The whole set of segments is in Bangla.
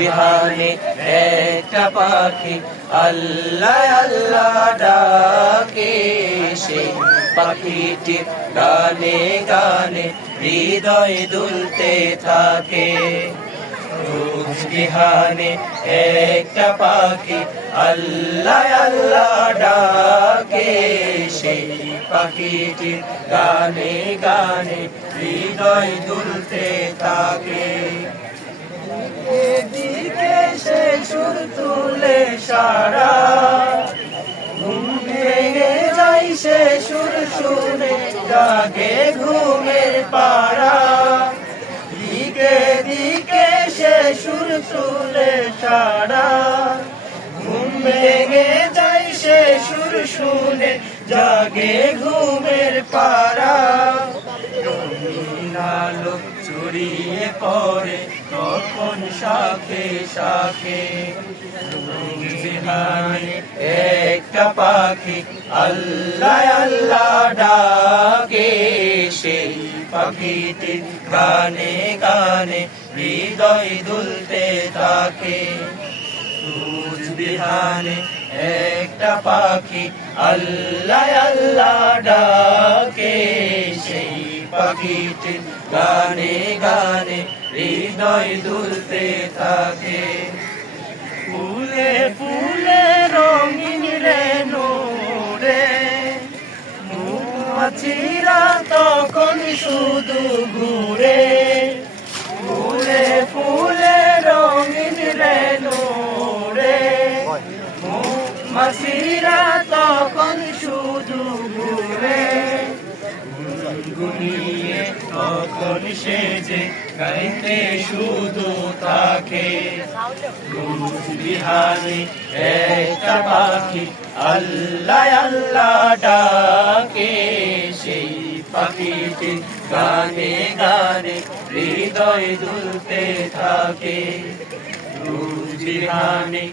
বিহানে একটা পাখি আল্লাহ আল্লাহ ডাকে, সেই পাখিটির গানে গানে হৃদয় দুলতে থাকে। রোজ বিহানে একটা পাখি আল্লাহ আল্লাহ ডাকে, সেই পাখিটির গানে গানে হৃদয় দুলতে থাকে। এদিকে সে সুর তুলে সারা, ঘুম ভেঙে যায় সে সুর শুনে, জাগে ঘুমের পাড়া। দিকে দিকে সে সুর তুলে সারা, ঘুম ভেঙে যায় সে সুর শুনে, জাগে ঘুমের পাড়া। রঙিন আলো ছড়িয়ে পড়ে তখন শাখে শাখে, রোজ বিহানে একটা পাখি আল্লাহ আল্লাহ ডাকে, সেই পাখিটির গানে গানে হৃদয় দুলতে থাকে। রোজ বিহানে একটা পাখি আল্লাহ আল্লাহ ডাকে, সেই পাখিটির গানে গানে হৃদয় দুলতে থাকে। ফুলে ফুলে রঙিন রেণু রে, মৌমাছিরা তখন শুধু ঘুরে। ফুলে ফুলে রঙিন রেণু রে, মৌমাছিরা তখন শুধু ঘুরে। গুনগুনিয়ে তখন সেজে গাইতে শুধু থাকে। রোজ বিহানে একটা পাখি আল্লাহ আল্লাহ ডাকে, সেই পাখিটি গানে গানে হৃদয় দুলতে থাকে। রোজ বিহানে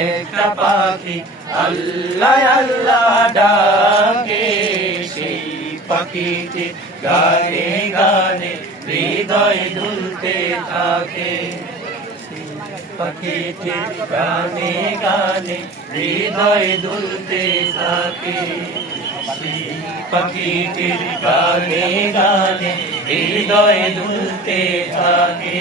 একটা পাখি আল্লাহ আল্লাহ ডাকে, সেই পাখিটি গানে গানে হৃদয় দুলতে থাকে। পাখিটির গানে গানে হৃদয় দুলতে থাকে। পাখিটির গানে গানে হৃদয় দুলতে থাকে।